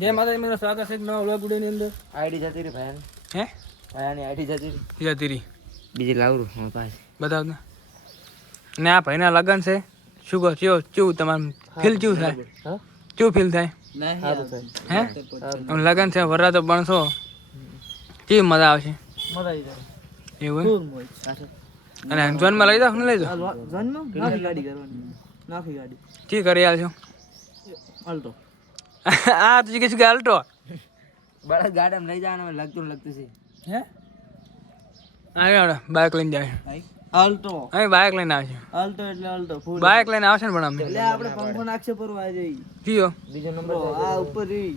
જય માતાજી મિત્રો, સ્વાગત છે નવા વ્લોગ વિડિયોની અંદર. આઈડી જતી રહી ભાઈ. હે ભાઈની આઈડી જતી રહી. બીજી લાવરું હું પાસે બતાવ ને. ને આ ભાઈના લગન છે. શું કહો કેવું તમારું ફીલ કેવું થાય? કેવું ફીલ થાય? હે લગન છે વરા તો બનશો કેવી મજા આવશે? એવું અને જોનમાં લઈ જાવ ને લઈ જાવ ઠીક કરી આલશો. આ તું કે શું અલ્ટો બળદ ગાડામાં લઈ જવાનું લગતું છે. હે અરે બાઇક લઈને જાય અલ્ટો અહીં બાઇક લઈને આવશે. અલ્ટો એટલે અલ્ટો ફૂલ બાઇક લઈને આવશે ને પણ અમે એટલે આપણે પંખો નાખશે પર આ જઈ કયો બીજો નંબર આ ઉપર ઈ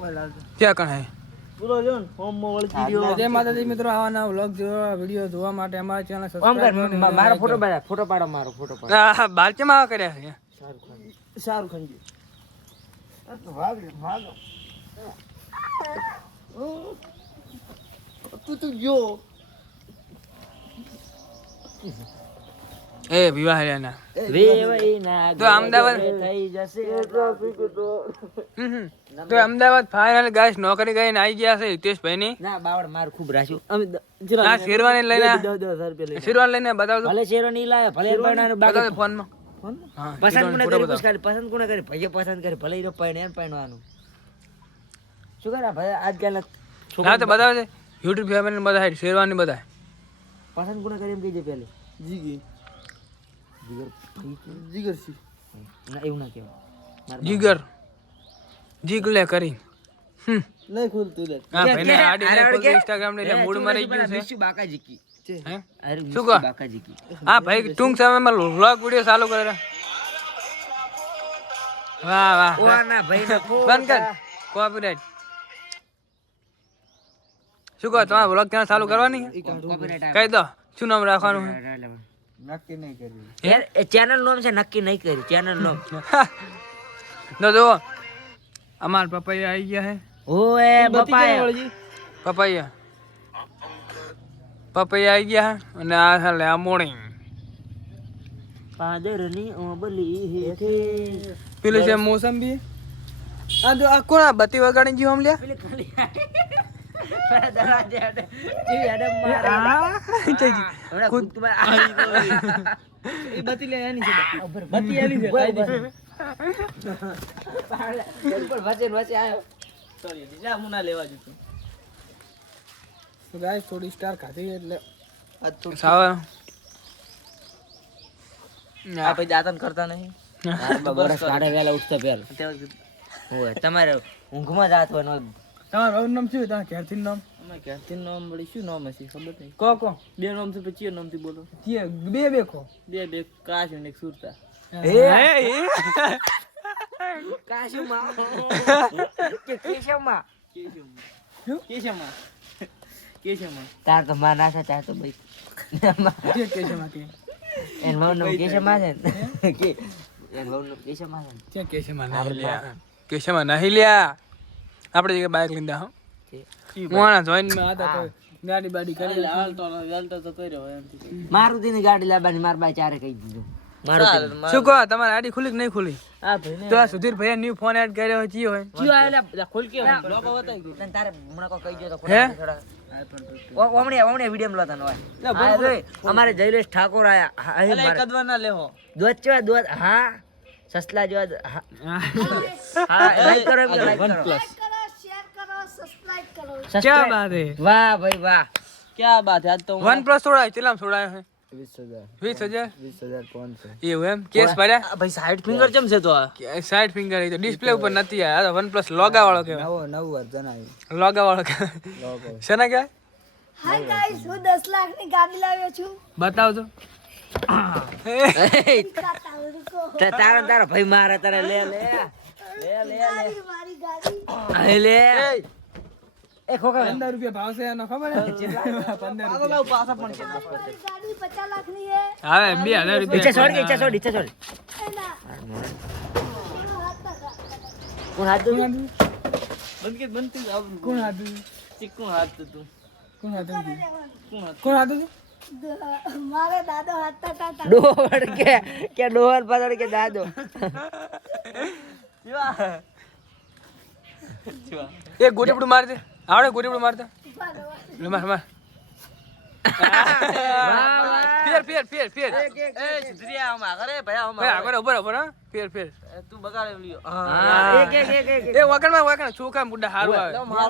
ઓય અલ્ટો ક્યાં કણ હે પૂરો જો ને હોમ માં વળતી રહ્યો. જય માતાજી મિત્રો, આવાના વ્લોગ જોવા વિડીયો જોવા માટે અમારા ચેનલ ઓમ સબસ્ક્રાઇબ કર મારો ફોટો પાડો મારો ફોટો પાડો. હા બાલચમાં આવા કર્યા છે. શાહરુખ ખાન જી ભાગ તું જો એ વિવાહ ના વેવાઈ ના તો અમદાવાદ થઈ જશે તો અમદાવાદ ફાઇનલ ગાઈસ નોકરી કરીને આવી ગયા છે હિતેશભાઈ ની. ના બાવળ માર ખૂબ રાખ્યું. અમે આ શેરવાની લઈને 10,000 રૂપિયા શેરવાની લઈને બતાવજો ભલે શેરો નહીં લાવે ભલે પરણાનું બાગ બતાવજો ફોન માં. હા પસંદ કોને ફોટો કરી બતાવો. પૂછ ખાલી પસંદ કોને કરી ભાઈએ પસંદ કરી ભલે ઈરો પરણવાનું શું કરે ભાઈ આજકાલ હા તો બતાવજો યુટ્યુબ ફેમિલી બધા શેરવાની બધા પસંદ કોને કરી એમ કહીજે પેલે જીગી જીગર જીગર સી ના એવું ના કહેવાય જીગર જીગલે કરી નહીં ખોલતું લે હા ભાઈને આડી ને ખોલી ઇન્સ્ટાગ્રામ ને એટલે મૂડ મરી ગયું છે. વિશુ બાકા જીકી હે અરે શું કહો? બાકા જીકી હા ભાઈ ટૂંક સમયમાં વ્લોગ વિડિયો ચાલુ કરે. વાહ વાહ ઓ ના ભાઈ ને બંધ કર કોપીરાઈટ. શું કહો તમારા વ્લોગ ત્યાં ચાલુ કરવાની છે? કોપીરાઈટ કહી દો શું નામ રાખવાનું છે? નક્કી નહીં કર્યું યાર એ ચેનલ નામ છે નક્કી નહીં કર્યું ચેનલ નામ તો જો અમાર પપૈયા આવી ગયા છે. ઓએ બપાયા પપૈયા આવી ગયા છે અને આ હાલે આ મોણી પાદરની ઓબલી હેઠે પેલું છે મોસંબી. આ જો આ કોણ બત્તી વગાડી ગયું આમ લ્યા? પેલે ખાલી દરવાજે હટે ઈ એડમ મારે હમણાં ખુદ એ બતી લે એની છે બતી એની છે કાઈ દે ઉપર વચ્ચે આવ્યો સોરી જા હું ના લેવા જતો તો ગાઈસ થોડી સ્ટાર ખાધી એટલે આ તો સાવ આ પછી દાતન કરતા નહીં બરસ કાઢે વેલા ઉઠતા પહેલા હોય તમારે ઊંઘમાં જાત હોય ન તમારું નામ શું? તમારા ઘેરથી નામ અમે ક્યાંથી નામ વળી શું નામ હશે ખબર નહીં કો બે નામ થી પછી નામથી બોલો બે ખો બે કાશ અને એક સુરતા કાશુમાં કે કેશવમાં કેશવમાં તાર તો માં નાસા ચાહતો ભાઈ એન મારું નામ કેશવમાં છે ને કે એન મારું નામ કેશવમાં છે ને કેશમાં નહીં લ્યા. આપણે જગ્યાએ બાઇક લઈને હો મોણા જોઈન માં હતા તો ગાડી બાડી કરી વેલતો તો કર્યો એમથી મારુતિની ગાડી લાવવાની માર બાઈ ચારે કહી દીધું મારુતિ શું કહો તમારી ગાડી ખુલી કે નહીં ખુલી? આ ભાઈ તો આ સુધીર ભાઈ ન્યુ ફોન એડ કર્યો હોય ચિયો હોય ક્યું આવેલા ખોલ કે લોગો બતાવી ગયો તને તારે હમણાં કોઈ કહી ગયો તો હે? ઓમણે વિડીયો માં લતા હોય અમારે જયલેશ ઠાકોર આયા અલે કદવા ના લેવો દોત ચવા દોત હા સસલા જેવા હા લાઈક કરો એમ લાઈક કરો ક્યાં બાત હે? વાહ ભાઈ વાહ ક્યાં બાત હે આજ તો વન પ્લસ છોડાય કેટલામાં છોડાયો છે? 20,000 એવું એમ કેસ ભર્યા ભાઈ સાઈડ ફિંગર ચમ છે તો આ 60 ફિંગર તો ડિસ્પ્લે ઉપર નથી આ વન પ્લસ લોગા વાળો કહેવાય. નવું વર્ઝન આવ્યું લોગા વાળો કહેવાય. શેના કહેવાય? હાય ગાઈસ, હું 10 લાખની ગાડી લાવ્યો છું. બતાવજો. તારો ભાઈ મારે તારે લે મારી ગાડી. લે એ ખોખા 15 રૂપિયા ભાવ છે એનો ખબર છે? 15 પાછા પણ છે મારી ગાડી 50 લાખની હે. હવે 2000 ઈચ્છા રૂપિયા છોડ ઈચ્છા છોડ એના કોણ હાથ દઉં બનતી કોણ હાથું? ચીકું હાથ તું કોણ હાથું? કોણ હાથું? મારે દાદો હાથતા હતા. ડોહર કે ડોહર પાછળ કે દાદો એક ગોટીપડું માર દે આવડે ગોટીપડું મારતા માર માર ફેર ભાઈ આગળ ઉભર ફેર તું બગાડે લ્યો હા એક એ વાકણ ચોખા મુદ્દા હારું આવે